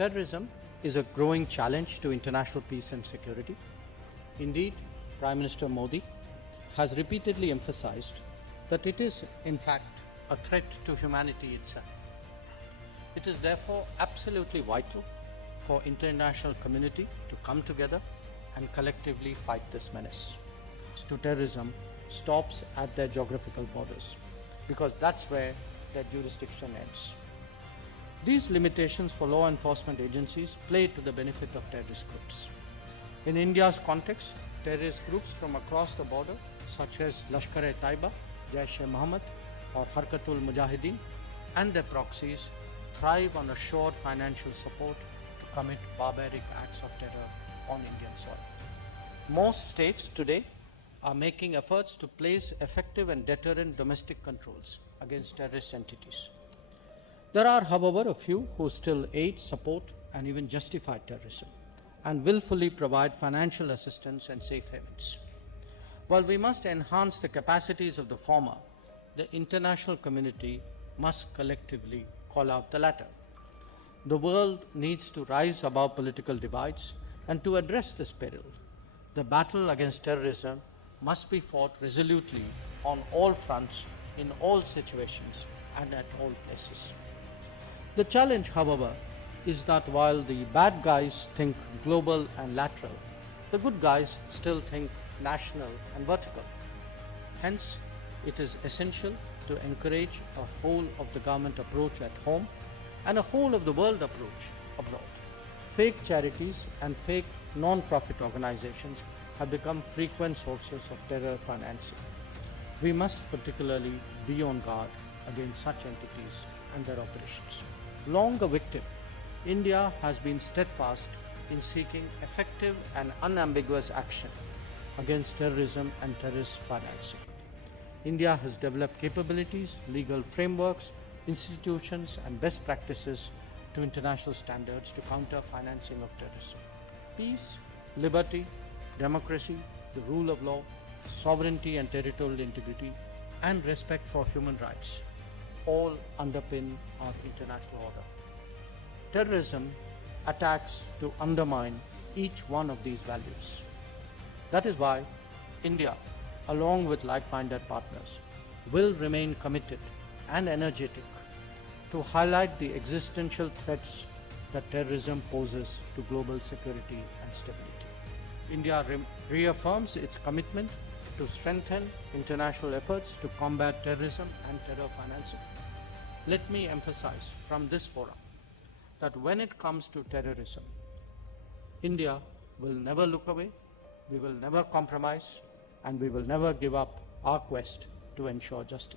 Terrorism is a growing challenge to international peace and security. Indeed, Prime Minister Modi has repeatedly emphasized that it is, in fact, a threat to humanity itself. It is therefore absolutely vital for international community to come together and collectively fight this menace. To terrorism stops at their geographical borders, because that's where their jurisdiction ends. These limitations for law enforcement agencies play to the benefit of terrorist groups. In India's context, terrorist groups from across the border, such as Lashkar-e-Taiba, Jaish-e-Mohammed, or Harkatul Mujahideen, and their proxies, thrive on assured financial support to commit barbaric acts of terror on Indian soil. Most states today are making efforts to place effective and deterrent domestic controls against terrorist entities. There are, however, a few who still aid, support, and even justify terrorism and willfully provide financial assistance and safe havens. While we must enhance the capacities of the former, the international community must collectively call out the latter. The world needs to rise above political divides, and to address this peril, the battle against terrorism must be fought resolutely on all fronts, in all situations, and at all places. The challenge, however, is that while the bad guys think global and lateral, the good guys still think national and vertical. Hence, it is essential to encourage a whole of the government approach at home and a whole of the world approach abroad. Fake charities and fake non-profit organizations have become frequent sources of terror financing. We must particularly be on guard against such entities and their operations. Long a victim, India has been steadfast in seeking effective and unambiguous action against terrorism and terrorist financing. India has developed capabilities, legal frameworks, institutions, and best practices to international standards to counter financing of terrorism. Peace, liberty, democracy, the rule of law, sovereignty and territorial integrity, and respect for human rights all underpin our international order. Terrorism attacks to undermine each one of these values. That is why India, along with like-minded partners, will remain committed and energetic to highlight the existential threats that terrorism poses to global security and stability. India reaffirms its commitment to strengthen international efforts to combat terrorism and terror financing. Let me emphasize from this forum that when it comes to terrorism, India will never look away, we will never compromise, and we will never give up our quest to ensure justice.